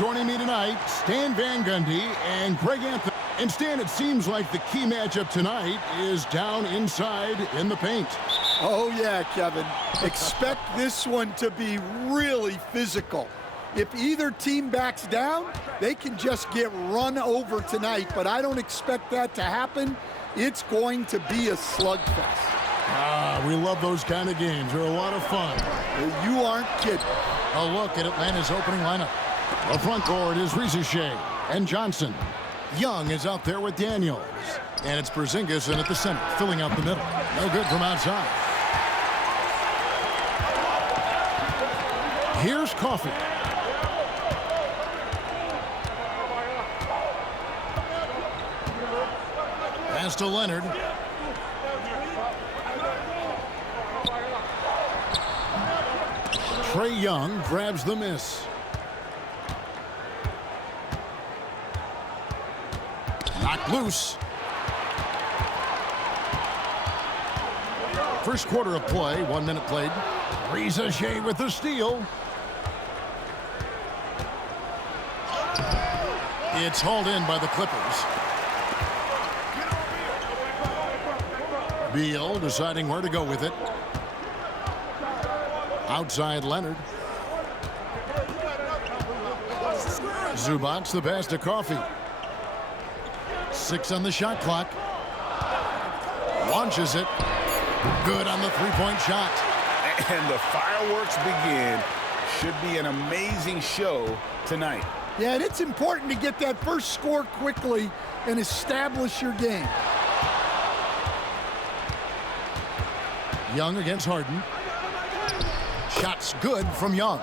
joining me tonight, Stan Van Gundy and Greg Anthony. And Stan, it seems like the key matchup tonight is down inside in the paint. Oh, yeah, Kevin. Expect this one to be really physical. If either team backs down, they can just get run over tonight, but I don't expect that to happen. It's going to be a slugfest. We love those kind of games. They're a lot of fun. You aren't kidding. A look at Atlanta's opening lineup. The front court is Shea and Johnson. Young is out there with Daniels. And it's Porzingis in at the center, filling out the middle. No good from outside. Here's KAWHI. Pass to Leonard. TRAE Young grabs the miss. Knocked loose. First quarter of play, 1 minute played. Shea with the steal. It's hauled in by the Clippers. Beal deciding where to go with it. Outside Leonard. Zubac the pass to KAWHI. 6 on the shot clock. Launches it. Good on the three-point shot. And the fireworks begin. Should be an amazing show tonight. Yeah, and it's important to get that first score quickly and establish your game. Young against Harden. Shots good from Young.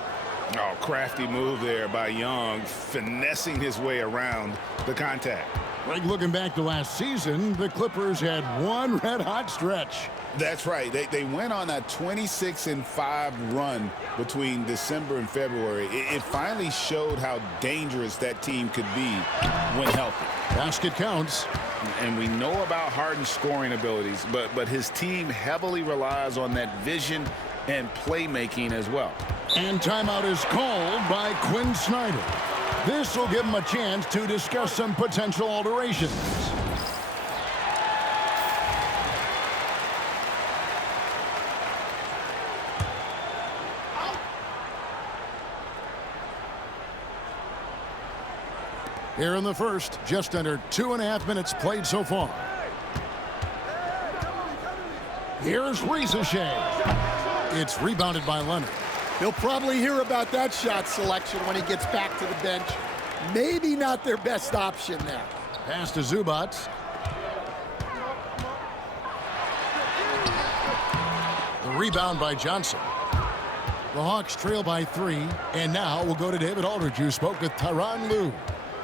Oh, crafty move there by Young, finessing his way around the contact. Greg, looking back to last season, the Clippers had one red-hot stretch. That's right. They went on a 26-5 run between December and February. It finally showed how dangerous that team could be when healthy. Basket counts. And we know about Harden's scoring abilities, but his team heavily relies on that vision and playmaking as well. And timeout is called by Quinn Snyder. This will give him a chance to discuss some potential alterations. Here in the first, just under 2.5 minutes played so far. Here's Shea. It's rebounded by Leonard. He'll probably hear about that shot selection when he gets back to the bench. Maybe not their best option there. Pass to Zubac. The rebound by Johnson. The Hawks trail by 3, and now we'll go to David Aldridge, who spoke with Tyronn Lue.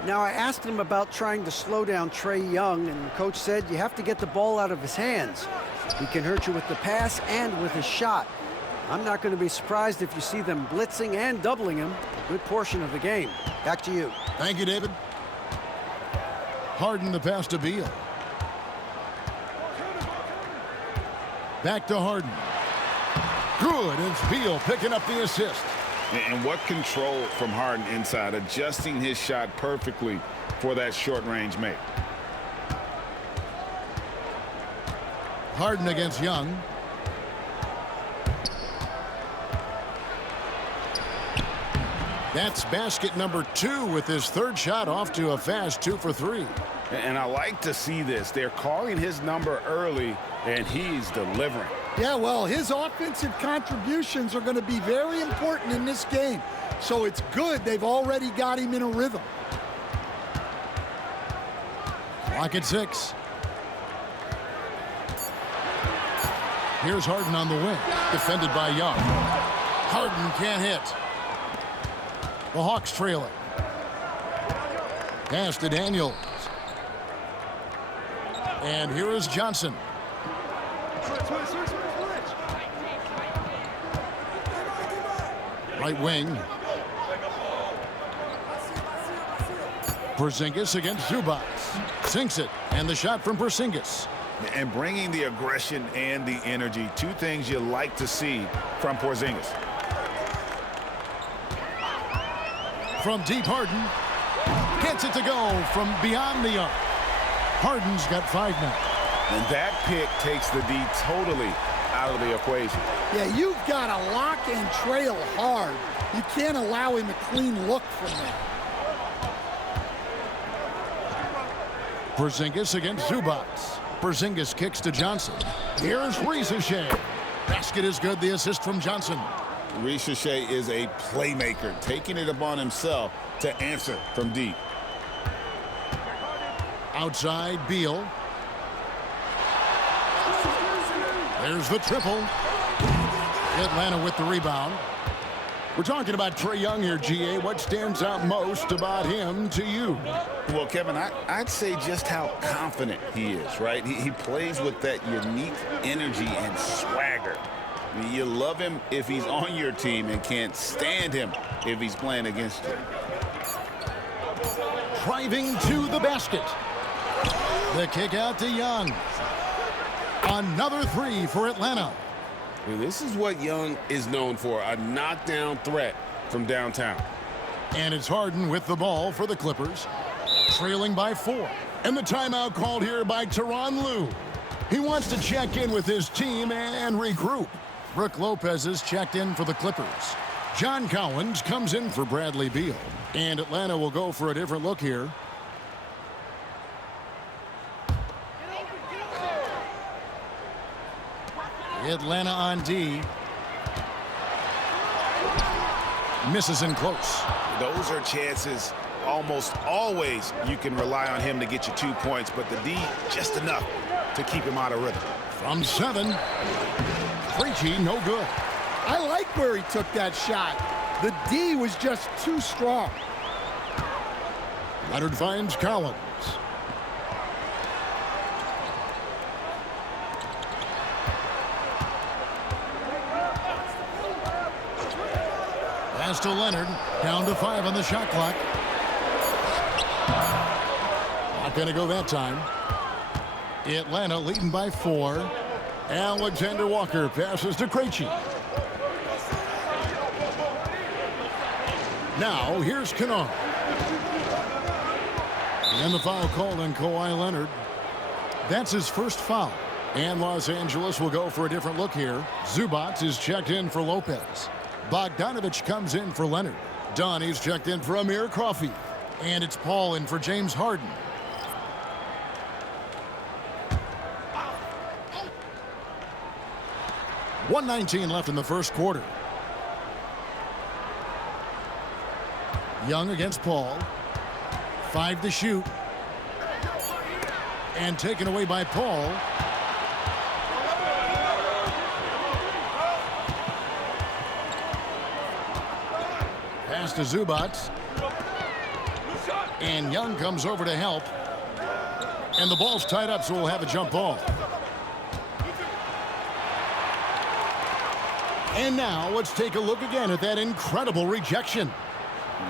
Now, I asked him about trying to slow down TRAE Young, and the coach said you have to get the ball out of his hands. He can hurt you with the pass and with his shot. I'm not going to be surprised if you see them blitzing and doubling him a good portion of the game. Back to you. Thank you, David. Harden the pass to Beal. Back to Harden. Good. It's Beal picking up the assist. And what control from Harden inside, adjusting his shot perfectly for that short-range make. Harden against Young. That's basket number 2 with his third shot off to a fast 2 for 3. And I like to see this. They're calling his number early, and he's delivering. Yeah, well, his offensive contributions are going to be very important in this game. So it's good they've already got him in a rhythm. Clock at 6. Here's Harden on the wing, defended by Young. Harden can't hit. The Hawks trail it. Pass to Daniels. And here is Johnson. Right wing. Porzingis against Zubac. Sinks it. And the shot from Porzingis. And bringing the aggression and the energy. 2 things you like to see from Porzingis. From deep, Harden gets it to go from beyond the arc. Harden's got 5 now. And that pick takes the D totally out of the equation. Yeah, you've got to lock and trail hard. You can't allow him a clean look from that. Porzingis against Zubac. Porzingis kicks to Johnson. Here's Ricochet. Basket is good. The assist from Johnson. Ricochet is a playmaker, taking it upon himself to answer from deep. Outside, Beal. There's the triple. Atlanta with the rebound. We're talking about Trae Young here, GA. What stands out most about him to you? Well, Kevin, I'd say just how confident he is, right? He plays with that unique energy and swagger. I mean, you love him if he's on your team and can't stand him if he's playing against you. Driving to the basket. The kick out to Young. Another 3 for Atlanta. Well, this is what Young is known for, a knockdown threat from downtown. And it's Harden with the ball for the Clippers, trailing by 4. And the timeout called here by Tyronn Lue. He wants to check in with his team and regroup. Brook Lopez is checked in for the Clippers. John Collins comes in for Bradley Beal. And Atlanta will go for a different look here. Atlanta on D. Misses in close. Those are chances almost always you can rely on him to get you 2 points, but the D just enough to keep him out of rhythm. From 7. Preachy, no good. I like where he took that shot. The D was just too strong. Leonard finds Collins. Pass to Leonard. Down to 5 on the shot clock. Not going to go that time. Atlanta leading by 4. Alexander Walker passes to Krejci. Now here's Kennard. And the foul called on Kawhi Leonard. That's his first foul. And Los Angeles will go for a different look here. Zubac is checked in for Lopez. Bogdanovich comes in for Leonard. Donnie's checked in for Amir Coffey. And it's Paul in for James Harden. .119 left in the first quarter. Young against Paul. 5 to shoot. And taken away by Paul. Pass to Zubac. And Young comes over to help. And the ball's tied up, so we'll have a jump ball. And now let's take a look again at that incredible rejection.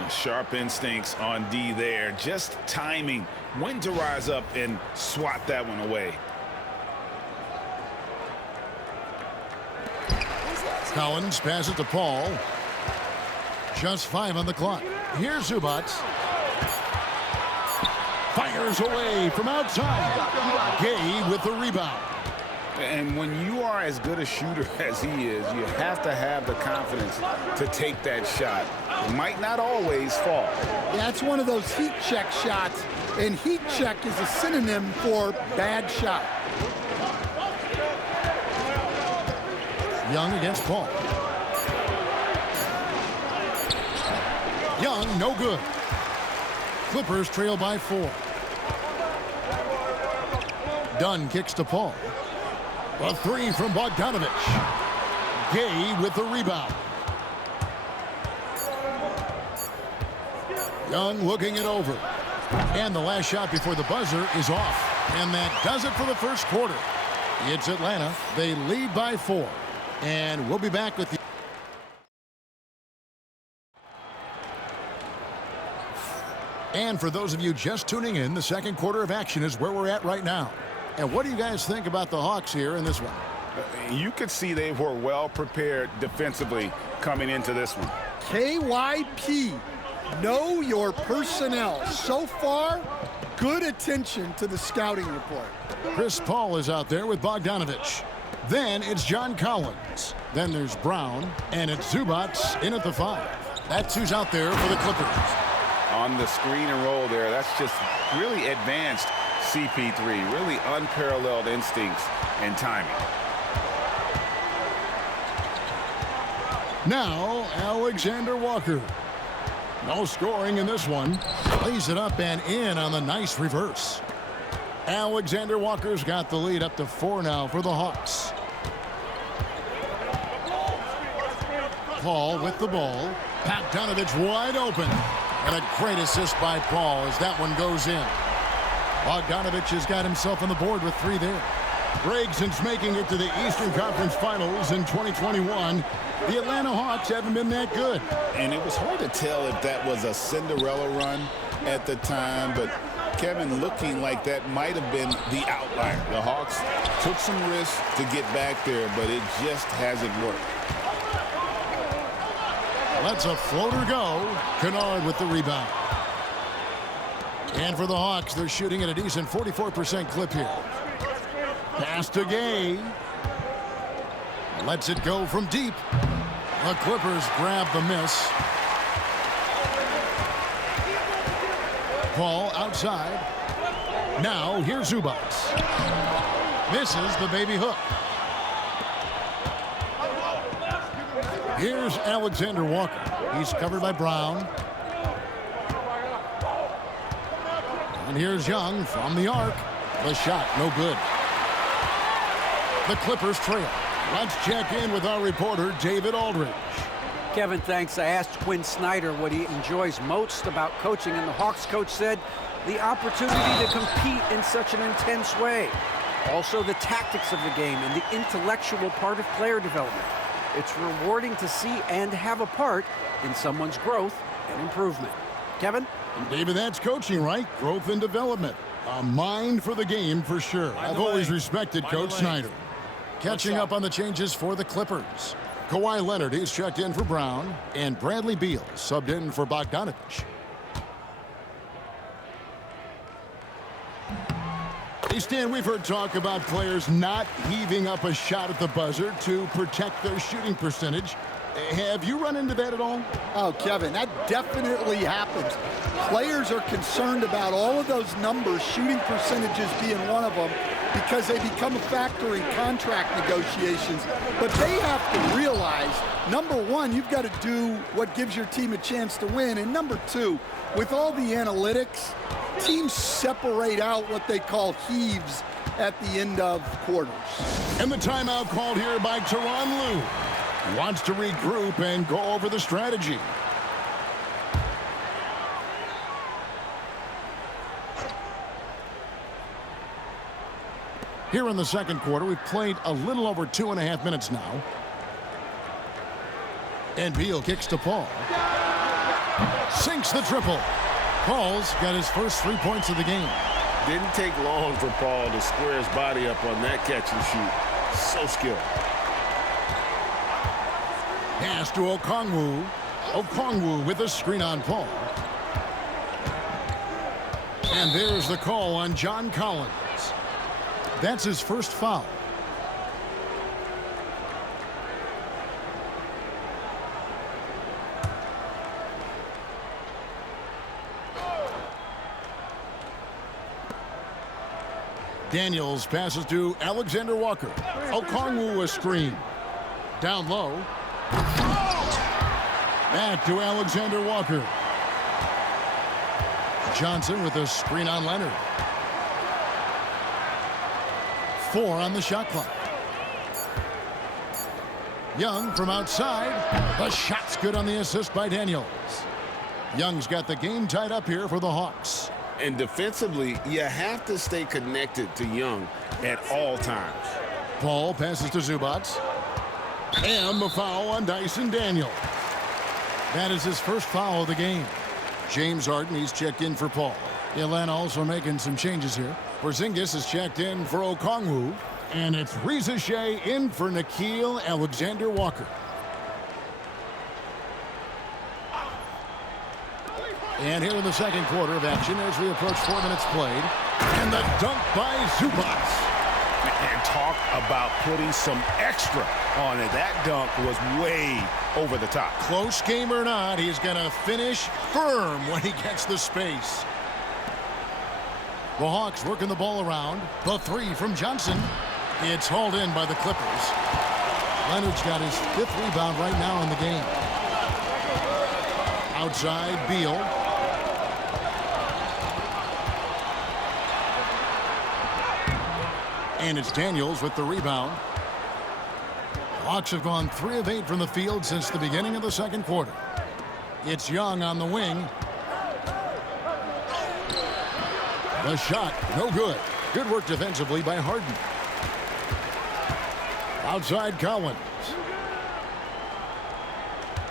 Sharp instincts on D there. Just timing when to rise up and swat that one away. Collins passes to Paul. Just 5 on the clock. Here's Zubac. Fires away from outside. Gay with the rebound. And when you are as good a shooter as he is, you have to have the confidence to take that shot. It might not always fall. That's one of those heat check shots, and heat check is a synonym for bad shot. Young against Paul. Young, no good. Clippers trail by 4. Dunn kicks to Paul. A 3 from Bogdanovich. Gay with the rebound. Young looking it over. And the last shot before the buzzer is off. And that does it for the first quarter. It's Atlanta. They lead by 4. And we'll be back with you. And for those of you just tuning in, the second quarter of action is where we're at right now. And what do you guys think about the Hawks here in this one? You could see they were well prepared defensively coming into this one. KYP. Know your personnel. So far, good attention to the scouting report. Chris Paul is out there with Bogdanovich. Then it's John Collins. Then there's Brown, and it's Zubats in at the 5. That's who's out there for the Clippers. On the screen and roll there, that's just really advanced CP3, really unparalleled instincts and timing. Now, Alexander Walker. No scoring in this one. Lays it up and in on the nice reverse. Alexander Walker's got the lead up to 4 now for the Hawks. Paul with the ball. Bogdanovich wide open. And a great assist by Paul as that one goes in. Bogdanovich has got himself on the board with 3 there. Greg, since making it to the Eastern Conference Finals in 2021, the Atlanta Hawks haven't been that good. And it was hard to tell if that was a Cinderella run at the time, but Kevin, looking like that might have been the outlier. The Hawks took some risks to get back there, but it just hasn't worked. Lets a floater go. Kennard with the rebound. And for the Hawks, they're shooting at a decent 44% clip here. Pass to Gay. Lets it go from deep. The Clippers grab the miss. Paul outside. Now here's Zubats. Misses the baby hook. Here's Alexander Walker. He's covered by Brown. And here's Young from the arc. The shot, no good. The Clippers trail. Let's check in with our reporter, David Aldridge. Kevin, thanks. I asked Quinn Snyder what he enjoys most about coaching, and the Hawks coach said the opportunity to compete in such an intense way. Also, the tactics of the game and the intellectual part of player development. It's rewarding to see and have a part in someone's growth and improvement. Kevin? And David, that's coaching, right? Growth and development. A mind for the game for sure. I've always respected Coach Snyder. Catching up on the changes for the Clippers. Kawhi Leonard is checked in for Brown, and Bradley Beal subbed in for Bogdanovich. Hey, Stan, we've heard talk about players not heaving up a shot at the buzzer to protect their shooting percentage. Have you run into that at all? Oh, Kevin, that definitely happens. Players are concerned about all of those numbers, shooting percentages being one of them, because they become a factor in contract negotiations. But they have to realize, number one, you've got to do what gives your team a chance to win. And number two, with all the analytics, teams separate out what they call heaves at the end of quarters. And the timeout called here by Tyronn Lue. Wants to regroup and go over the strategy. Here in the second quarter, we've played a little over 2.5 minutes now. And Beal kicks to Paul. Sinks the triple. Paul's got his first 3 points of the game. Didn't take long for Paul to square his body up on that catch and shoot. So skilled. Pass to Okongwu. Okongwu with a screen on Paul. And there's the call on John Collins. That's his first foul. Daniels passes to Alexander Walker. Okongwu a screen. Down low. Back to Alexander Walker. Johnson with a screen on Leonard. 4 on the shot clock. Young from outside. The shot's good on the assist by Daniels. Young's got the game tied up here for the Hawks. And defensively, you have to stay connected to Young at all times. Paul passes to Zubats. And the foul on Dyson Daniel. That is his first foul of the game. James Harden, he's checked in for Paul. Atlanta also making some changes here. Porzingis is checked in for Okongwu. And it's Reza Shea in for Nickeil Alexander Walker. And here in the second quarter of action as we approach 4 minutes played. And the dunk by Zubac. And talk about putting some extra on it. That dunk was way over the top. Close game or not, he's going to finish firm when he gets the space. The Hawks working the ball around. The three from Johnson. It's hauled in by the Clippers. Leonard's got his 5th rebound right now in the game. Outside, Beal. And it's Daniels with the rebound. Hawks have gone 3 of 8 from the field since the beginning of the second quarter. It's Young on the wing. The shot, no good. Good work defensively by Harden. Outside Collins.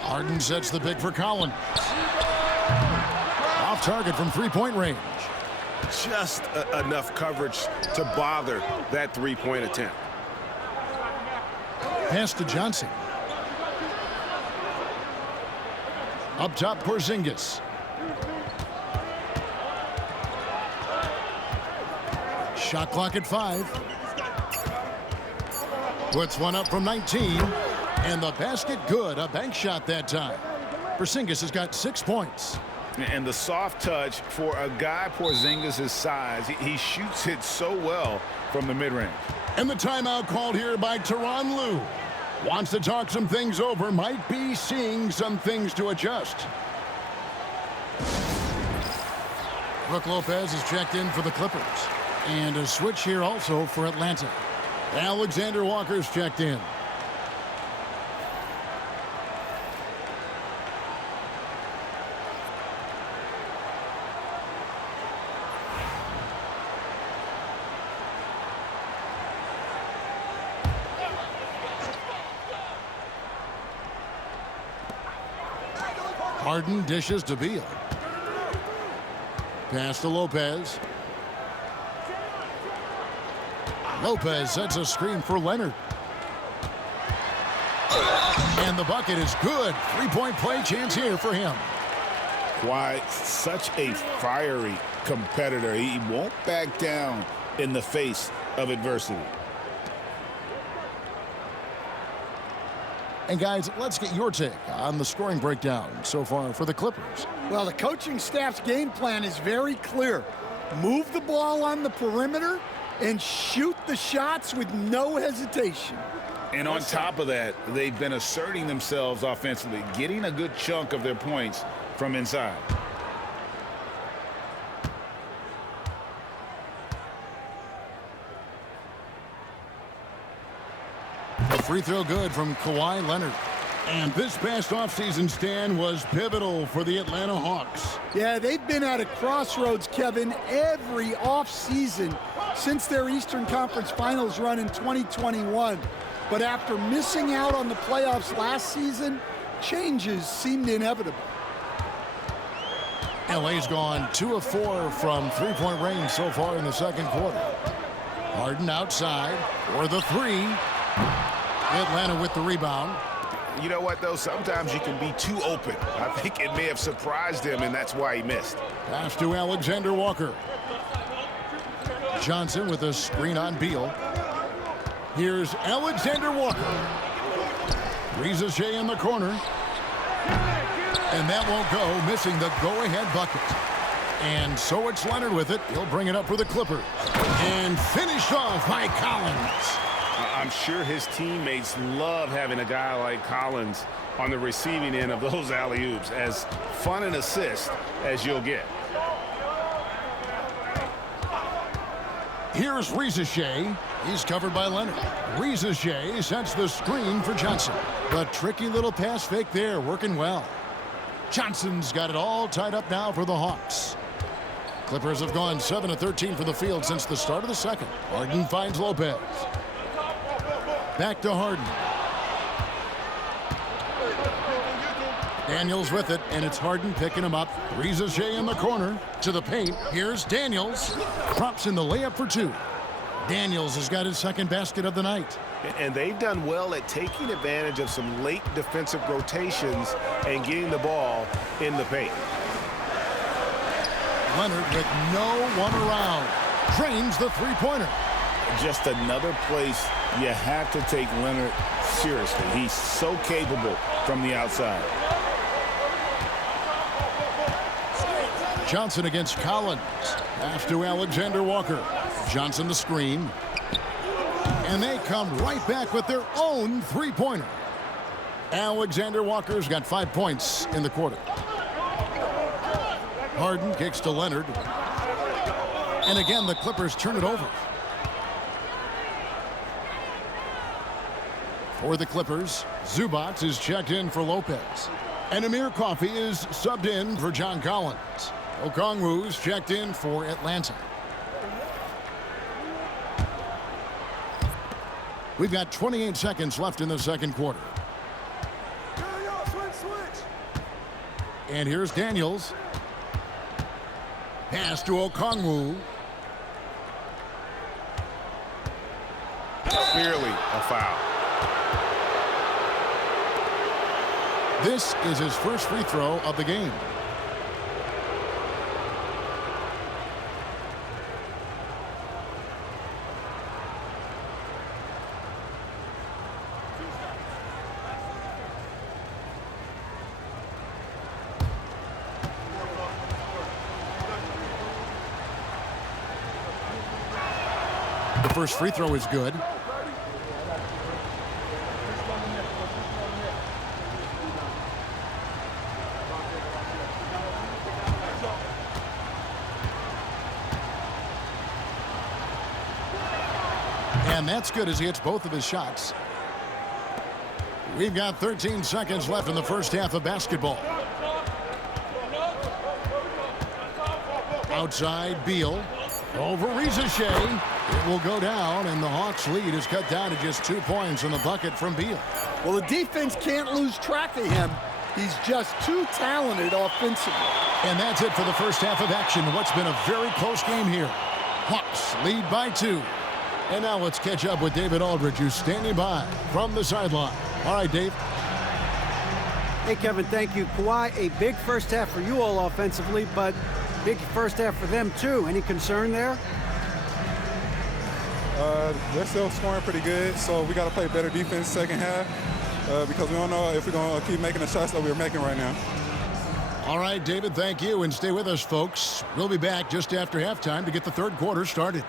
Harden sets the pick for Collins. Off target from 3-point range. Just enough coverage to bother that 3-point attempt. Pass to Johnson. Up top, Porzingis. Shot clock at 5. Puts one up from 19. And the basket good. A bank shot that time. Porzingis has got 6 points. And the soft touch for a guy Porzingis' size. He shoots it so well from the mid-range. And the timeout called here by Tyronn Lue. Wants to talk some things over. Might be seeing some things to adjust. Brook Lopez is checked in for the Clippers. And a switch here also for Atlanta. Alexander Walker's checked in. Harden dishes to Beal. Pass to Lopez. Lopez sets a screen for Leonard. And the bucket is good. 3-point play chance here for him. Kawhi, such a fiery competitor. He won't back down in the face of adversity. And guys, let's get your take on the scoring breakdown so far for the Clippers. Well, the coaching staff's game plan is very clear. Move the ball on the perimeter and shoot the shots with no hesitation. And on top of that, they've been asserting themselves offensively, getting a good chunk of their points from inside. A free throw good from Kawhi Leonard. And this past offseason stand was pivotal for the Atlanta Hawks. Yeah, they've been at a crossroads, Kevin, every offseason since their Eastern Conference Finals run in 2021. But after missing out on the playoffs last season, changes seemed inevitable. LA's gone 2 of 4 from 3-point range so far in the second quarter. Harden outside for the 3. Atlanta with the rebound. You know what, though? Sometimes you can be too open. I think it may have surprised him, and that's why he missed. Pass to Alexander Walker. Johnson with a screen on Beal. Here's Alexander Walker. Riza in the corner. And that won't go, missing the go-ahead bucket. And so it's Leonard with it. He'll bring it up for the Clippers. And finished off by Collins. I'm sure his teammates love having a guy like Collins on the receiving end of those alley-oops. As fun an assist as you'll get. Here's Riza. He's covered by Leonard. Riza sets the screen for Johnson. The tricky little pass fake there, working well. Johnson's got it all tied up now for the Hawks. Clippers have gone 7 of 13 from the field since the start of the second. Harden finds Lopez. Back to Harden. Daniels with it, and it's Harden picking him up. Riza in the corner to the paint. Here's Daniels. Props in the layup for 2. Daniels has got his second basket of the night. And they've done well at taking advantage of some late defensive rotations and getting the ball in the paint. Leonard with no one around. Drains the three-pointer. Just another place you have to take Leonard seriously. He's so capable from the outside. Johnson against Collins. Pass to Alexander Walker. Johnson the screen. And they come right back with their own three-pointer. Alexander Walker's got 5 points in the quarter. Harden kicks to Leonard. And again, the Clippers turn it over. For the Clippers, Zubac is checked in for Lopez. And Amir KAWHI is subbed in for John Collins. Okongwu's checked in for Atlanta. We've got 28 seconds left in the second quarter. And here's Daniels. Pass to Okongwu. Clearly a foul. This is his first free throw of the game. The first free throw is good. And that's good as he hits both of his shots. We've got 13 seconds left in the first half of basketball. Outside, Beal. Over Shea. It will go down, and the Hawks' lead is cut down to just 2 points in the bucket from Beal. Well, the defense can't lose track of him. He's just too talented offensively. And that's it for the first half of action. What's been a very close game here. Hawks lead by 2. And now let's catch up with David Aldridge, who's standing by from the sideline. All right, Dave. Hey, Kevin, thank you. Kawhi, a big first half for you all offensively, but big first half for them, too. Any concern there? They're still scoring pretty good, so we got to play better defense second half because we don't know if we're going to keep making the shots that we're making right now. All right, David, thank you, and stay with us, folks. We'll be back just after halftime to get the third quarter started.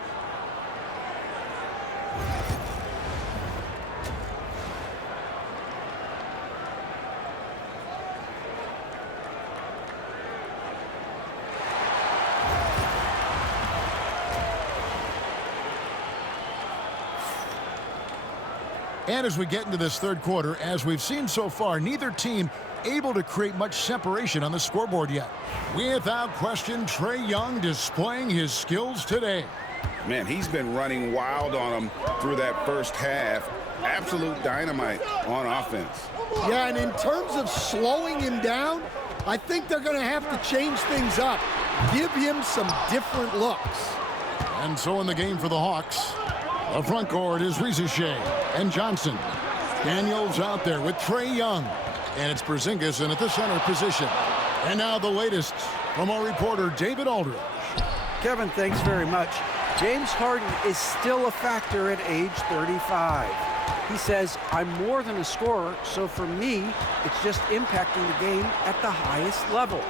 And as we get into this third quarter, as we've seen so far, neither team able to create much separation on the scoreboard yet. Without question, Trae Young displaying his skills today. Man, he's been running wild on them through that first half. Absolute dynamite on offense. Yeah, and in terms of slowing him down, I think they're going to have to change things up. Give him some different looks. And so in the game for the Hawks, the front court is Shea and Johnson. Daniels out there with Trae Young. And it's Porzingis in at the center position. And now the latest from our reporter, David Aldridge. Kevin, thanks very much. James Harden is still a factor at age 35. He says, I'm more than a scorer, so for me, it's just impacting the game at the highest level.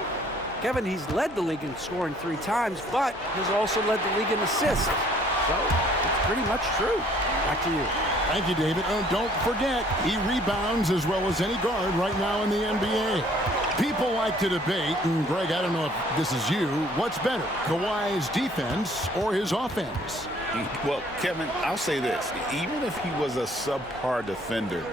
Kevin, he's led the league in scoring 3 times, but has also led the league in assists. So it's pretty much true. Back to you. Thank you, David. Oh, don't forget, he rebounds as well as any guard right now in the NBA. People like to debate, and Greg, I don't know if this is you, what's better, Kawhi's defense or his offense? Well, Kevin, I'll say this. Even if he was a subpar defender,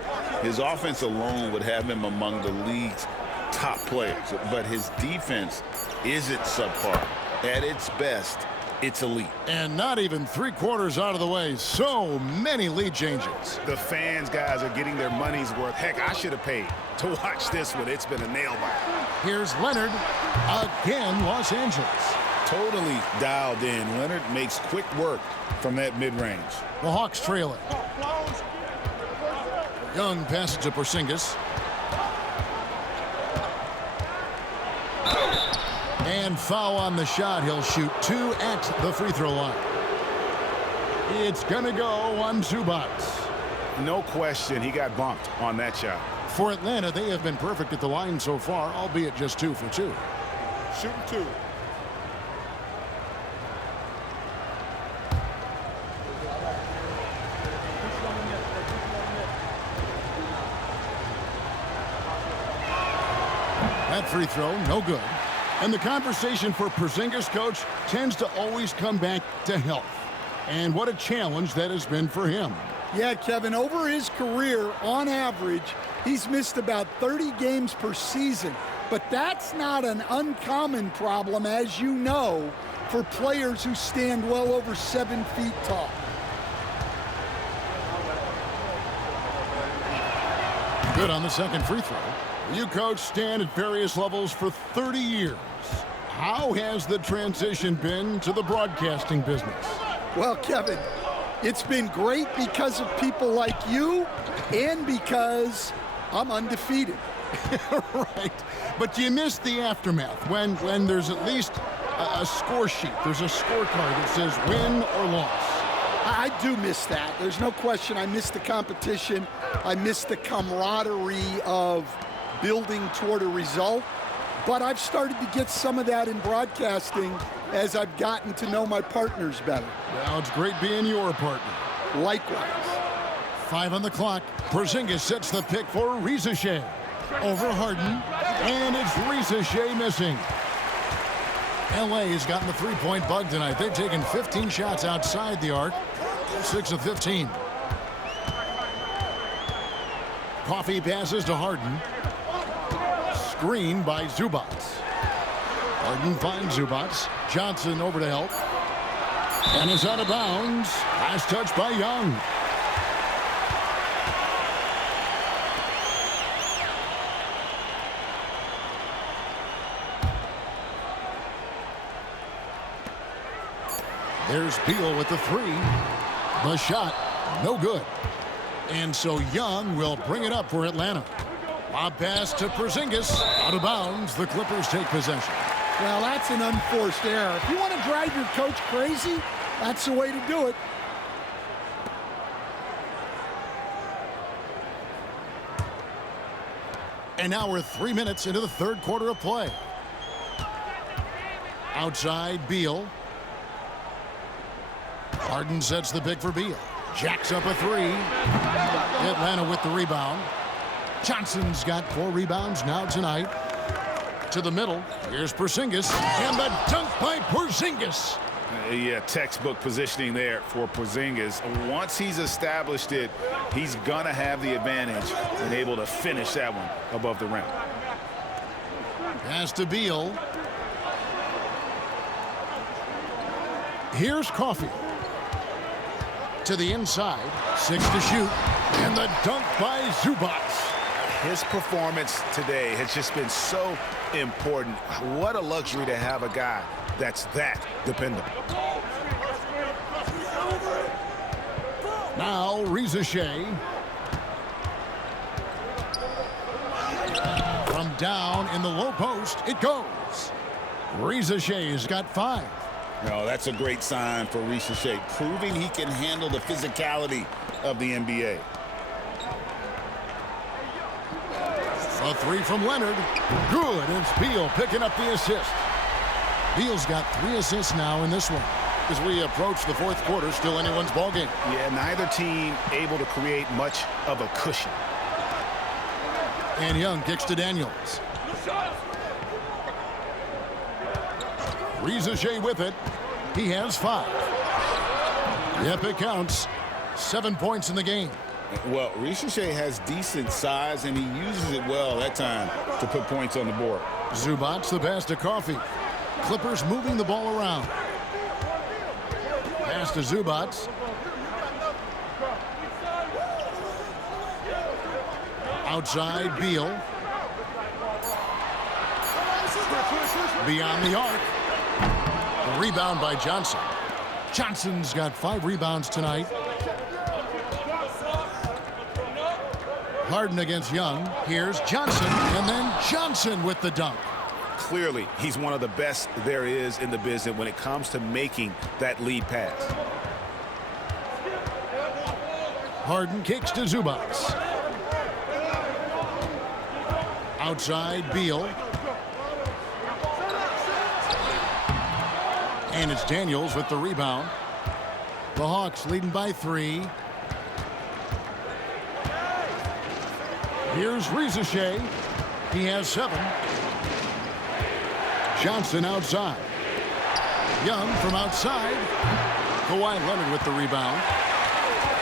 his offense alone would have him among the league's top players. But his defense isn't subpar. At its best, it's elite. And not even 3/4 out of the way. So many lead changes. The fans, guys, are getting their money's worth. Heck, I should have paid to watch this one. It's been a nail-biter. Here's Leonard. Again, Los Angeles. Totally dialed in. Leonard makes quick work from that mid-range. The Hawks trail it. Young passes to Porzingis. And foul on the shot. He'll shoot 2 at the free throw line. It's going to go on Zubats. No question, he got bumped on that shot. For Atlanta, they have been perfect at the line so far, albeit just 2 for 2. Shooting 2. That free throw, no good. And the conversation for Porzingis, coach, tends to always come back to health. And what a challenge that has been for him. Yeah, Kevin, over his career, on average, he's missed about 30 games per season. But that's not an uncommon problem, as you know, for players who stand well over 7 feet tall. Good on the second free throw. You, coach, stand at various levels for 30 years. How has the transition been to the broadcasting business? Well, Kevin, it's been great because of people like you and because I'm undefeated. Right. But you miss the aftermath when there's at least a score sheet. There's a scorecard that says win or loss. I do miss that. There's no question. I miss the competition. I miss the camaraderie of building toward a result. But I've started to get some of that in broadcasting as I've gotten to know my partners better. Well, it's great being your partner. Likewise. 5 on the clock. Porzingis sets the pick for Rizachet. Over Harden. And it's Rizachet missing. LA has gotten the three-point bug tonight. They've taken 15 shots outside the arc. 6 of 15. KAWHI passes to Harden. Screen by Zubats. Harden finds Zubats. Johnson over to help. And is out of bounds. Last touch by Young. There's Beal with the 3. The shot, no good. And so Young will bring it up for Atlanta. Lob pass to Porzingis. Out of bounds. The Clippers take possession. Well, that's an unforced error. If you want to drive your coach crazy, that's the way to do it. And now we're 3 minutes into the third quarter of play. Outside, Beal. Harden sets the pick for Beal. Jacks up a 3. Atlanta with the rebound. Johnson's got 4 rebounds now tonight. To the middle. Here's Porzingis. And the dunk by Porzingis. Yeah, textbook positioning there for Porzingis. Once he's established it, he's going to have the advantage and able to finish that one above the rim. Pass to Beal. Here's KAWHI. To the inside. 6 to shoot. And the dunk by Zubats. His performance today has just been so important. What a luxury to have a guy that's that dependable. Now Rizachet. From down in the low post, it goes. Rizachet's got 5. No, that's a great sign for Rizachet, proving he can handle the physicality of the NBA. A 3 from Leonard. Good. It's Beal picking up the assist. Beal's got 3 assists now in this one. As we approach the fourth quarter, still anyone's ballgame. Yeah, neither team able to create much of a cushion. And Young kicks to Daniels. Rizachet with it. He has 5. Yep, it counts. 7 points in the game. Well, Rizachet has decent size, and he uses it well that time to put points on the board. Zubats the pass to KAWHI. Clippers moving the ball around. Pass to Zubats. Outside, Beal. Beyond the arc. A rebound by Johnson. Johnson's got 5 rebounds tonight. Harden against Young. Here's Johnson, and then Johnson with the dunk. clearly he's one of the best there is in the business when it comes to making that lead pass. Harden kicks to Zubac. Outside, Beal. And it's Daniels with the rebound. The Hawks leading by 3. Here's Rizichet. He has 7. Johnson outside. Young from outside. Kawhi Leonard with the rebound.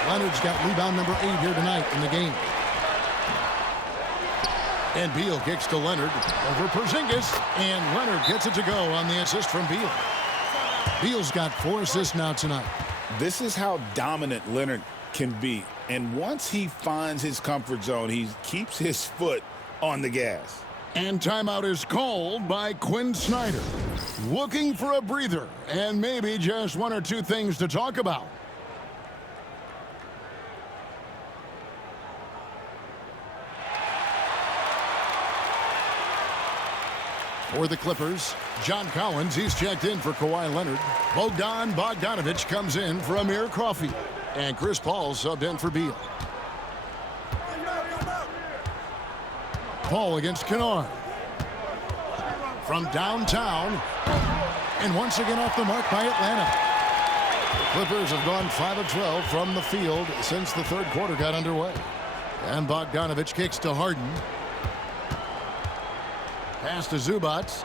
Leonard's got rebound number 8 here tonight in the game. And Beal kicks to Leonard over Porzingis. And Leonard gets it to go on the assist from Beal. Beal's got 4 assists now tonight. This is how dominant Leonard can be. And once he finds his comfort zone, he keeps his foot on the gas. And timeout is called by Quinn Snyder. Looking for a breather and maybe just 1 or 2 things to talk about. For the Clippers, John Collins, he's checked in for Kawhi Leonard. Bogdan Bogdanović comes in for Amir Coffey. And Chris Paul subbed in for Beal. Paul against Kennard. From downtown. And once again off the mark by Atlanta. The Clippers have gone 5 of 12 from the field since the third quarter got underway. And Bogdanović kicks to Harden. Pass to Zubac.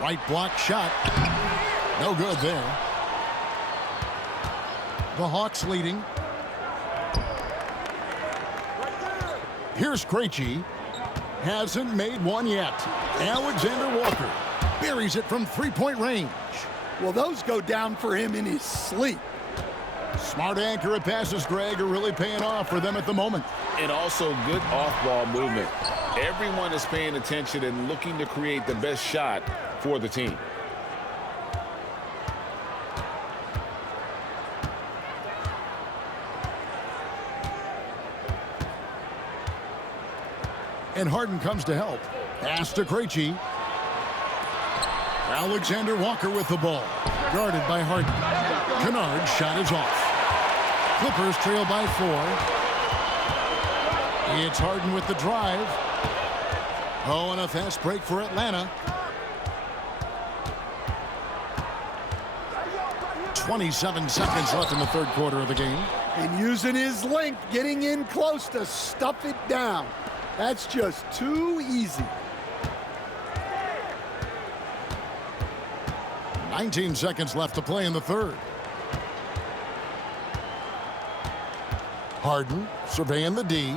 Right block shot. No good there. The Hawks leading. Here's Krejci. Hasn't made one yet. Alexander Walker buries it from 3-point range. Well, those go down for him in his sleep. Smart accurate passes, Greg, are really paying off for them at the moment. And also good off-ball movement. Everyone is paying attention and looking to create the best shot for the team. And Harden comes to help. Pass to Krejci. Alexander Walker with the ball. Guarded by Harden. Kennard's shot is off. Clippers trail by 4. It's Harden with the drive. Oh, and a fast break for Atlanta. 27 seconds left in the third quarter of the game. And using his length, getting in close to stuff it down. That's just too easy. 19 seconds left to play in the third. Harden surveying the D.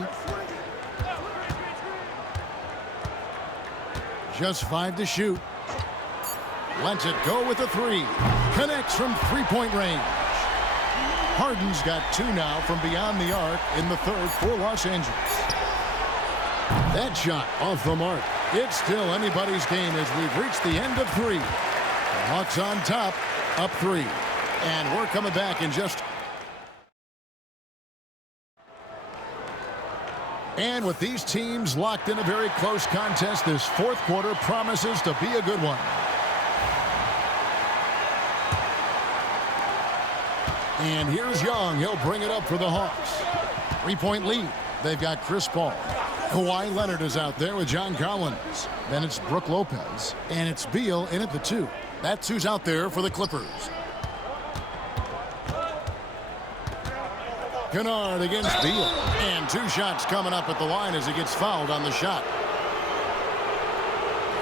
Just 5 to shoot. Lets it go with a 3. Connects from 3-point range. Harden's got 2 now from beyond the arc in the third for Los Angeles. That shot off the mark. It's still anybody's game as we've reached the end of 3. The Hawks on top, up 3. And we're coming back in just... And with these teams locked in a very close contest, this fourth quarter promises to be a good one. And here's Young. He'll bring it up for the Hawks. 3-point lead. They've got Chris Paul. Kawhi Leonard is out there with John Collins. Then it's Brook Lopez. And it's Beal in at the 2. That's who's out there for the Clippers. Kennard against Beal. And 2 shots coming up at the line as he gets fouled on the shot.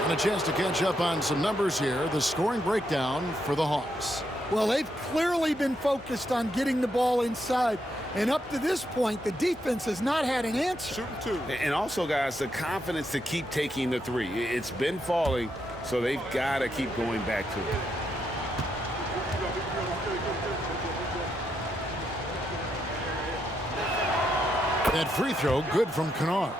And a chance to catch up on some numbers here. The scoring breakdown for the Hawks. Well, they've clearly been focused on getting the ball inside. And up to this point, the defense has not had an answer. And also, guys, the confidence to keep taking the 3. It's been falling, so they've got to keep going back to it. That free throw good from Kennard.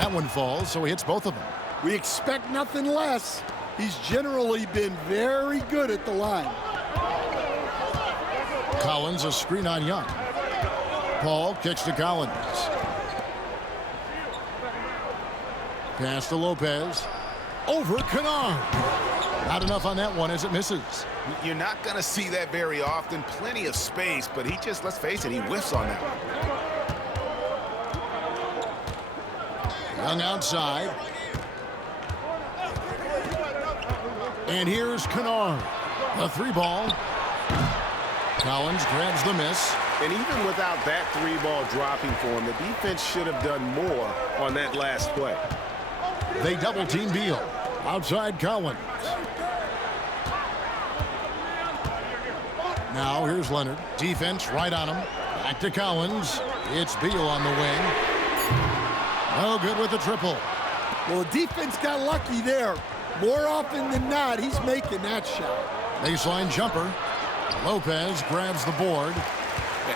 That one falls, so he hits both of them. We expect nothing less. He's generally been very good at the line. Collins, a screen on Young. Paul kicks to Collins. Pass to Lopez. Over Kennard. Not enough on that one as it misses. You're not going to see that very often. Plenty of space, but he just, let's face it, he whiffs on that one. Young outside. And here's Kennard. A 3-ball. Collins grabs the miss. And even without that 3-ball dropping for him, the defense should have done more on that last play. They double team Beal. Outside Collins. Now here's Leonard. Defense right on him. Back to Collins. It's Beal on the wing. No good with the triple. Well, the defense got lucky there. More often than not, he's making that shot. Baseline jumper. Lopez grabs the board.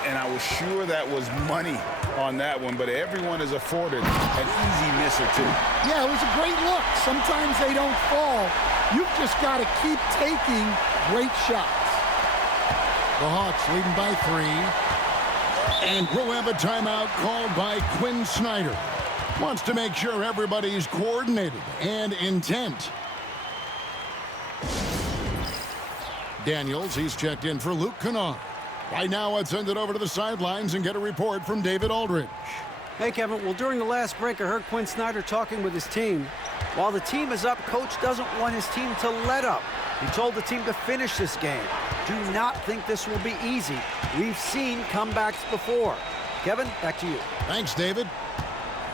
And I was sure that was money on that one, but everyone is afforded an easy miss or two. Yeah, it was a great look. Sometimes they don't fall. You've just got to keep taking great shots. The Hawks leading by 3. And we'll have a timeout called by Quinn Snyder. Wants to make sure everybody's coordinated and intent. Daniels, he's checked in for Luke Kennard. Right now, let's send it over to the sidelines and get a report from David Aldridge. Hey, Kevin. Well, during the last break, I heard Quinn Snyder talking with his team. While the team is up, Coach doesn't want his team to let up. He told the team to finish this game. Do not think this will be easy. We've seen comebacks before. Kevin, back to you. Thanks, David.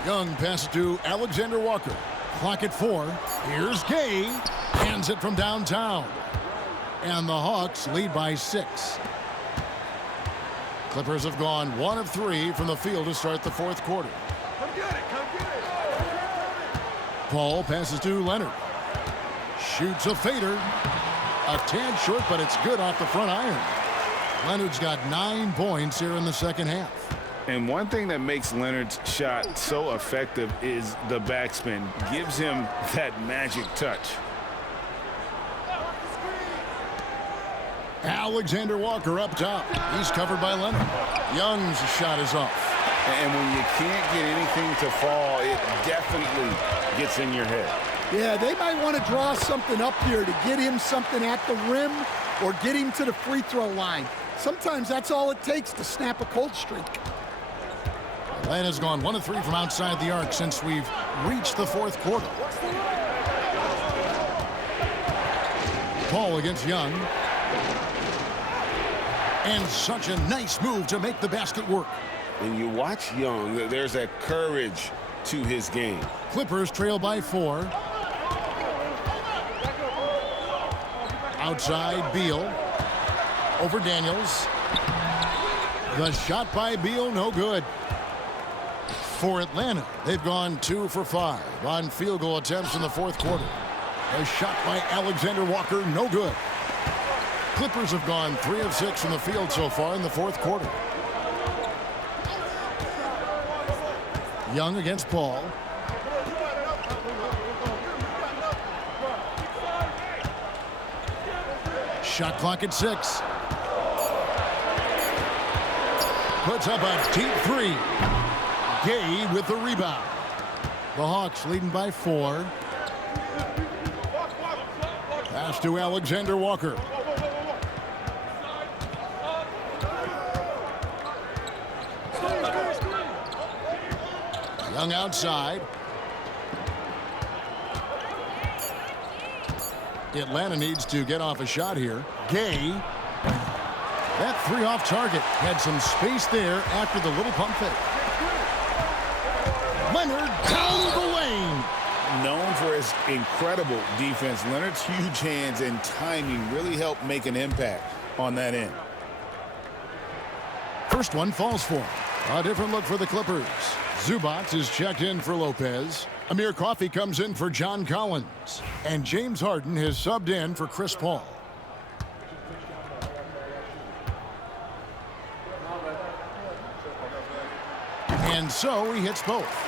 Young passes to Alexander Walker. Clock at 4. Here's Gay. Hands it from downtown. And the Hawks lead by 6. Clippers have gone 1 of 3 from the field to start the fourth quarter. Come get it, come get it. Paul passes to Leonard. Shoots a fader. A tad short, but it's good off the front iron. Leonard's got 9 points here in the second half. And one thing that makes Leonard's shot so effective is the backspin. Gives him that magic touch. Alexander Walker up top. He's covered by Leonard. Young's shot is off. And when you can't get anything to fall, it definitely gets in your head. Yeah, they might want to draw something up here to get him something at the rim or get him to the free throw line. Sometimes that's all it takes to snap a cold streak. Atlanta's gone 1 of 3 from outside the arc since we've reached the fourth quarter. Paul against Young. And such a nice move to make the basket work. When you watch Young, there's that courage to his game. Clippers trail by 4. Outside, Beal. Over Daniels. The shot by Beal, no good. For Atlanta, they've gone 2 for 5 on field goal attempts in the fourth quarter. A shot by Alexander Walker, no good. Clippers have gone 3 of 6 from the field so far in the fourth quarter. Young against Paul. Shot clock at 6. Puts up a deep 3. Gay with the rebound. The Hawks leading by 4. Pass to Alexander Walker. Young outside. Atlanta needs to get off a shot here. Gay. That 3 off target. Had some space there after the little pump fake. Leonard down the lane. Known for his incredible defense, Leonard's huge hands and timing really helped make an impact on that end. First one falls for him. A different look for the Clippers. Zubac is checked in for Lopez. Amir Coffey comes in for John Collins. And James Harden has subbed in for Chris Paul. And so he hits both.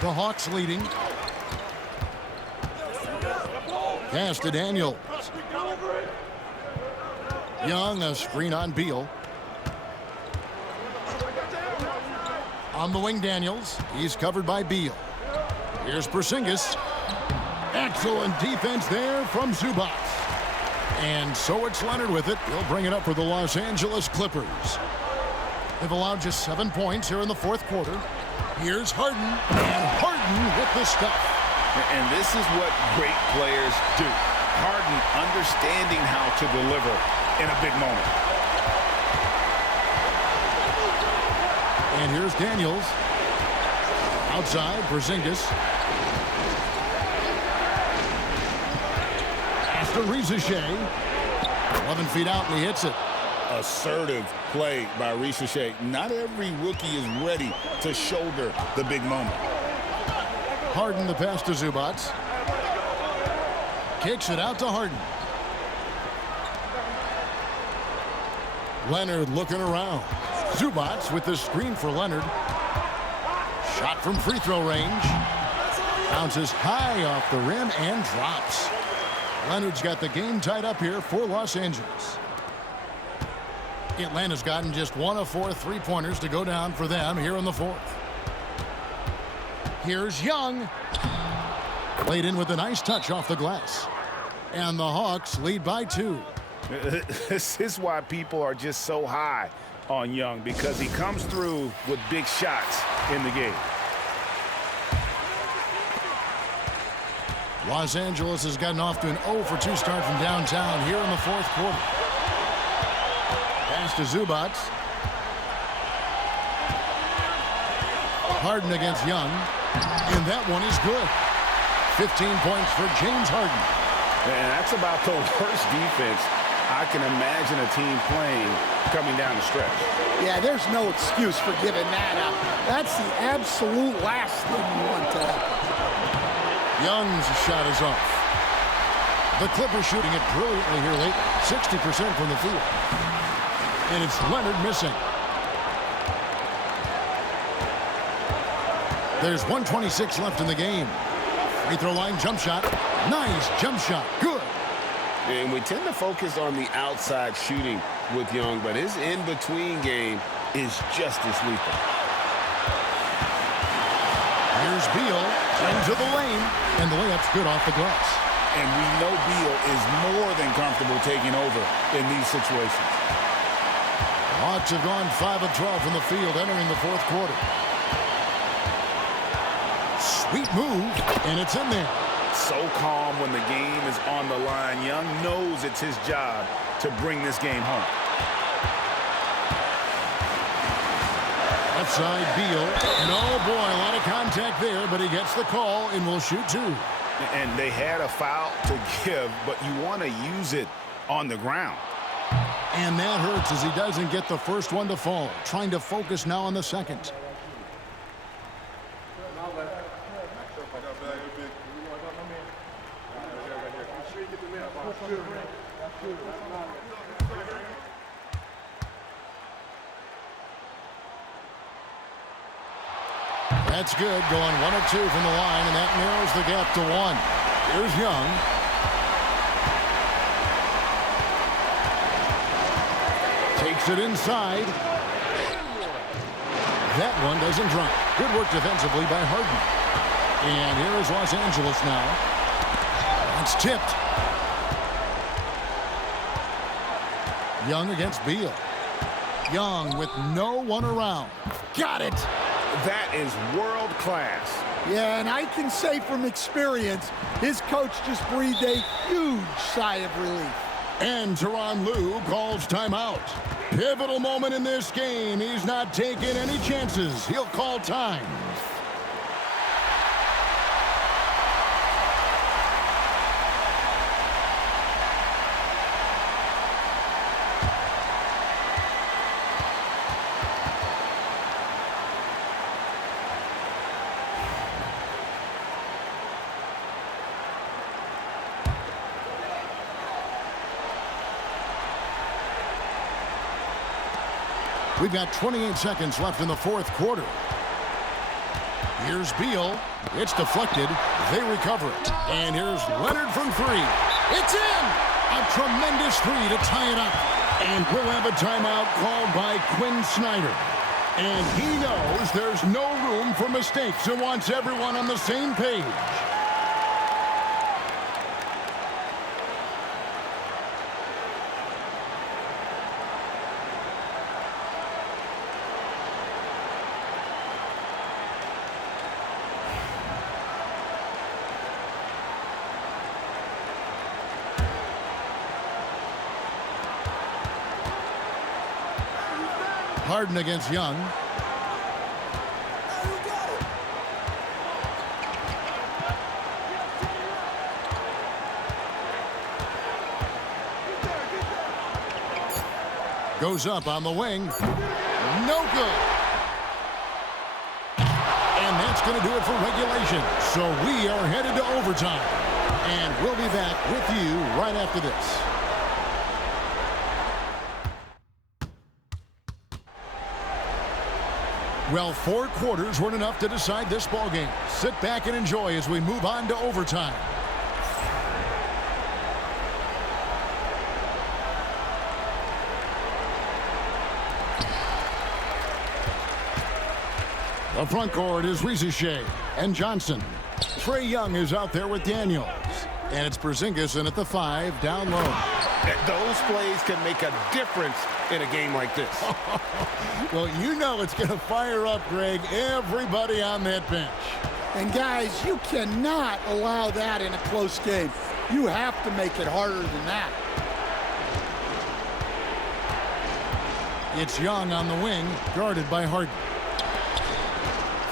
The Hawks leading. Pass to Daniels. Young, a screen on Beal. On the wing, Daniels. He's covered by Beal. Here's Porzingis. Excellent defense there from Zubac. And so it's Leonard with it. He'll bring it up for the Los Angeles Clippers. They've allowed just 7 points here in the fourth quarter. Here's Harden, and Harden with the stuff. And this is what great players do. Harden understanding how to deliver in a big moment. And here's Daniels. Outside, Porzingis. Pass to Rizachet. 11 feet out, and he hits it. Assertive play by Rizachet. Not every rookie is ready to shoulder the big moment. Harden the pass to Zubac. Kicks it out to Harden. Leonard looking around. Zubac with the screen for Leonard. Shot from free throw range. Bounces high off the rim and drops. Leonard's got the game tied up here for Los Angeles. Atlanta's gotten just 1 of 4 three-pointers to go down for them here in the fourth. Here's Young. Played in with a nice touch off the glass. And the Hawks lead by 2. This is why people are just so high on Young, because he comes through with big shots in the game. Los Angeles has gotten off to an 0 for 2 start from downtown here in the fourth quarter. Pass to Zubac. Harden against Young. And that one is good. 15 points for James Harden. And that's about the worst defense I can imagine a team playing coming down the stretch. Yeah, there's no excuse for giving that up. That's the absolute last thing you want to happen. Young's shot is off. The Clippers shooting it brilliantly here late. 60% from the field. And it's Leonard missing. There's 1:26 left in the game. Free throw line jump shot. Nice jump shot. Good. And we tend to focus on the outside shooting with Young, but his in-between game is just as lethal. Here's Beal into the lane. And the layup's good off the glass. And we know Beal is more than comfortable taking over in these situations. Hawks have gone 5 of 12 from the field entering the fourth quarter. Sweet move, and it's in there. So calm when the game is on the line. Young knows it's his job to bring this game home. Left side, Beal. And oh boy, a lot of contact there, but he gets the call and will shoot 2. And they had a foul to give, but you want to use it on the ground. And that hurts as he doesn't get the first one to fall. Trying to focus now on the second. That's good, going 1 of 2 from the line, and that narrows the gap to 1. Here's Young. Takes it inside. That one doesn't drop. Good work defensively by Harden. And here is Los Angeles now. It's tipped. Young against Beal. Young with no one around. Got it. That is world class. Yeah, and I can say from experience, his coach just breathed a huge sigh of relief. And Tyronn Lue calls timeout. Pivotal moment in this game. He's not taking any chances. He'll call time. We've got 28 seconds left in the fourth quarter. Here's Beal. It's deflected. They recover it. And here's Leonard from three. It's in! A tremendous three to tie it up. And we'll have a timeout called by Quinn Snyder. And he knows there's no room for mistakes and wants everyone on the same page. Harden against Young. Goes up on the wing. No good. And that's going to do it for regulation. So we are headed to overtime. And we'll be back with you right after this. Well, 4 quarters weren't enough to decide this ballgame. Sit back and enjoy as we move on to overtime. The front court is Shea and Johnson. TRAE Young is out there with Daniels. And it's Porzingis in at the 5 down low. Those plays can make a difference in a game like this. Well, you know it's going to fire up, Greg, everybody on that bench. And guys, you cannot allow that in a close game. You have to make it harder than that. It's Young on the wing, guarded by Harden.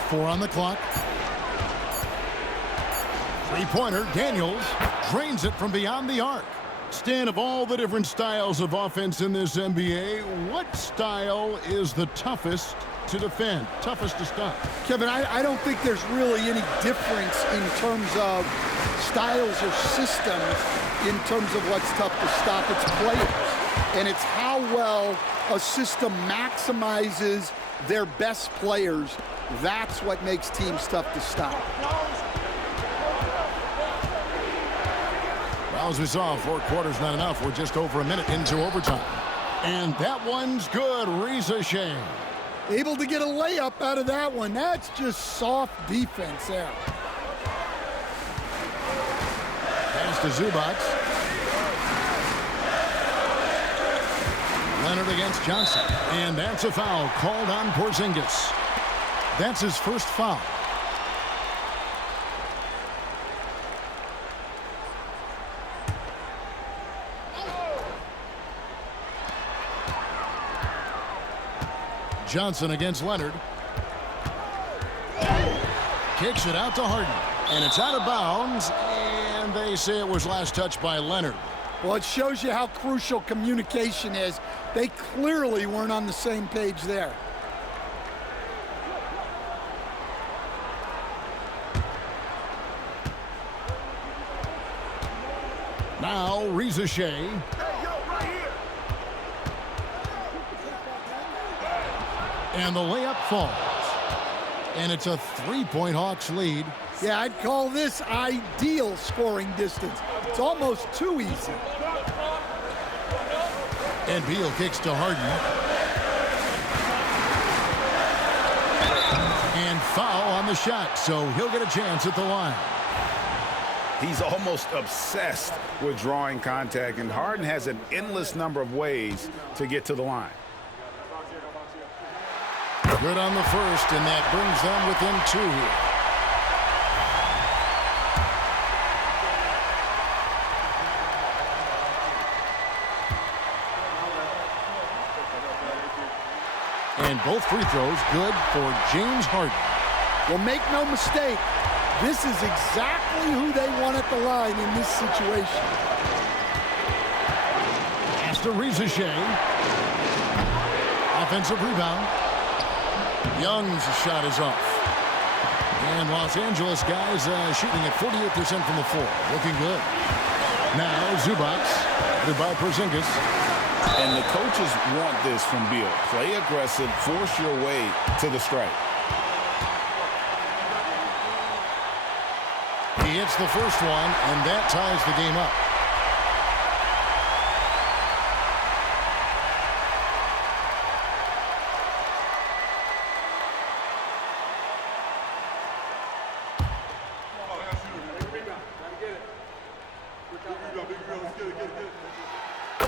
4 on the clock. Three-pointer, Daniels drains it from beyond the arc. Stan, of all the different styles of offense in this NBA, what style is the toughest to defend, toughest to stop? Kevin, I don't think there's really any difference in terms of styles or systems in terms of what's tough to stop. It's players, and it's how well a system maximizes their best players. That's what makes teams tough to stop. Well, as we saw, 4 quarters not enough. We're just over a minute into overtime. And that one's good. Shea. Able to get a layup out of that one. That's just soft defense there. Pass to Zubac. Leonard against Johnson. And that's a foul called on Porzingis. That's his first foul. Johnson against Leonard. Kicks it out to Harden. And it's out of bounds. And they say it was last touched by Leonard. Well, it shows you how crucial communication is. They clearly weren't on the same page there. Now, Shea. And the layup falls. And it's a 3-point Hawks lead. Yeah, I'd call this ideal scoring distance. It's almost too easy. And Beal kicks to Harden. And foul on the shot, so he'll get a chance at the line. He's almost obsessed with drawing contact, and Harden has an endless number of ways to get to the line. Good on the first, and that brings them within 2 here. And both free throws good for James Harden. Well, make no mistake, this is exactly who they want at the line in this situation. Pass to Shea. Offensive rebound. Young's shot is off. And Los Angeles guys shooting at 48% from the floor. Looking good. Now Zubac, led by Porzingis. And the coaches want this from Beal. Play aggressive, force your way to the strike. He hits the first one, and that ties the game up.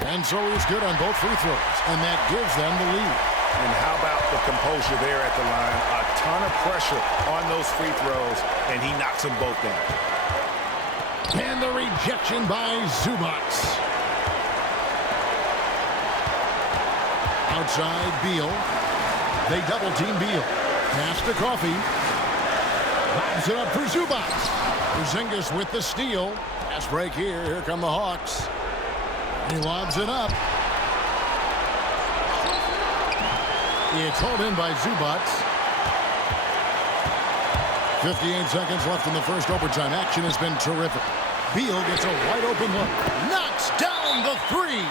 And so he's good on both free throws, and that gives them the lead. And how about the composure there at the line? A ton of pressure on those free throws, and he knocks them both down. And the rejection by Zubats. Outside, Beal. They double-team Beal. Pass to KAWHI. Lobs it up for Zubats. Porzingis with the steal. Pass break here. Here come the Hawks. He lobs it up. It's hauled in by Zubats. 58 seconds left in the first overtime. Action has been terrific. Beal gets a wide open look. Knocks down the three.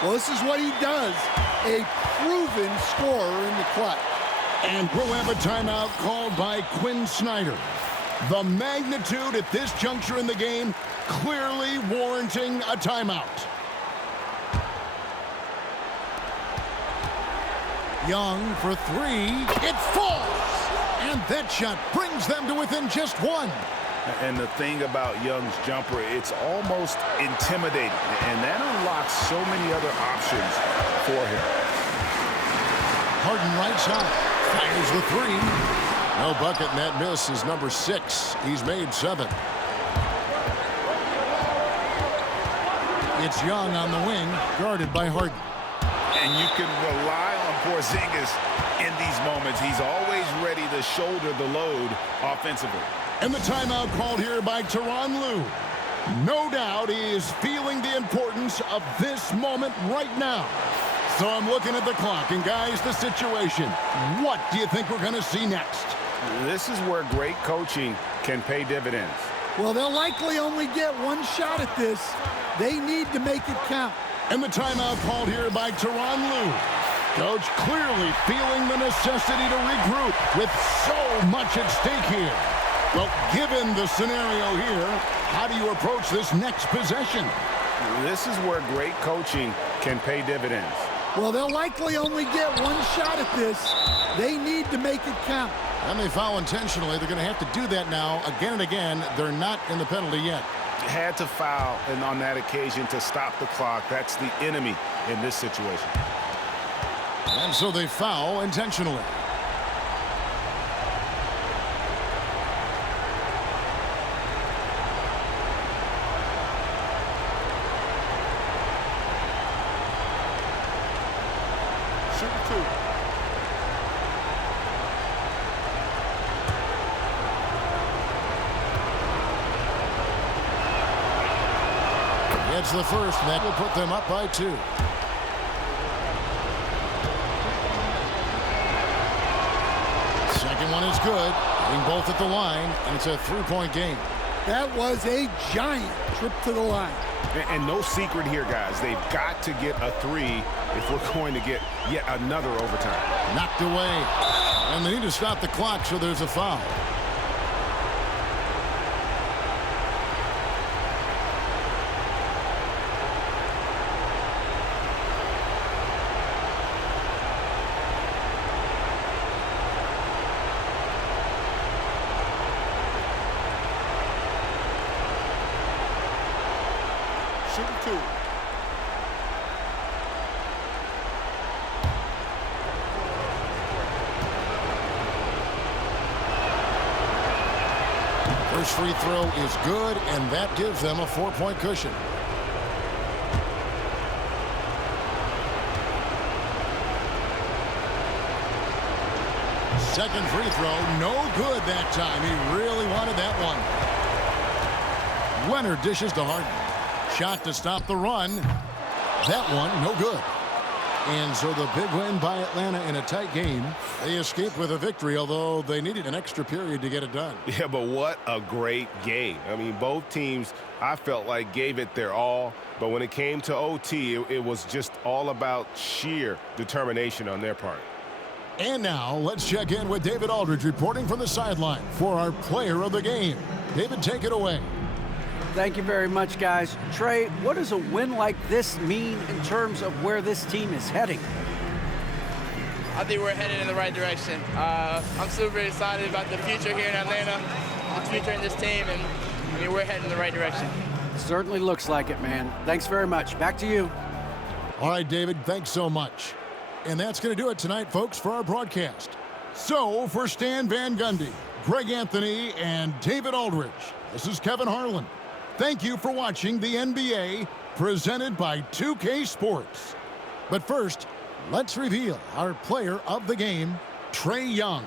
Well, this is what he does. A proven scorer in the clutch. And we'll have a timeout called by Quinn Snyder. The magnitude at this juncture in the game clearly warranting a timeout. Young for three. It falls. And that shot brings them to within just one. And the thing about Young's jumper, it's almost intimidating. And that unlocks so many other options for him. Harden right side. Fires the three. No bucket, and that miss is number 6. He's made 7. It's Young on the wing, guarded by Harden. And you can rely on Porzingis in these moments. He's always ready to shoulder the load offensively. And the timeout called here by Tyronn Lue. No doubt he is feeling the importance of this moment right now. So I'm looking at the clock, and guys, the situation. What do you think we're going to see next? This is where great coaching can pay dividends. Well, they'll likely only get one shot at this. They need to make it count. And the timeout called here by Tyronn Lue. Coach clearly feeling the necessity to regroup with so much at stake here. Well, given the scenario here, how do you approach this next possession? This is where great coaching can pay dividends. Well, they'll likely only get one shot at this. They need to make it count. And they foul intentionally. They're going to have to do that now again and again. They're not in the penalty yet. Had to foul and on that occasion to stop the clock. That's the enemy in this situation. And so they foul intentionally. Shoot 2. It's the first, and that will put them up by 2. Second one is good. Getting both at the line, and it's a 3-point game. That was a giant trip to the line. And no secret here, guys. They've got to get a 3 if we're going to get yet another overtime. Knocked away. And they need to stop the clock, so there's a foul. Shoot 2. First free throw is good, and that gives them a 4-point cushion. Second free throw, no good that time. He really wanted that one. Leonard dishes to Harden. Shot to stop the run. That one, no good. And so the big win by Atlanta in a tight game. They escaped with a victory, although they needed an extra period to get it done. Yeah, but what a great game. I mean, both teams, I felt like, gave it their all. But when it came to OT, it was just all about sheer determination on their part. And now let's check in with David Aldridge reporting from the sideline for our player of the game. David, take it away. Thank you very much, guys. Trey, what does a win like this mean in terms of where this team is heading? I think we're headed in the right direction. I'm super excited about the future here in Atlanta, the future in this team, and I mean, we're heading in the right direction. Certainly looks like it, man. Thanks very much. Back to you. All right, David, thanks so much. And that's going to do it tonight, folks, for our broadcast. So, for Stan Van Gundy, Greg Anthony, and David Aldridge, this is Kevin Harlan. Thank you for watching the NBA, presented by 2K Sports. But first, let's reveal our player of the game, Trae Young.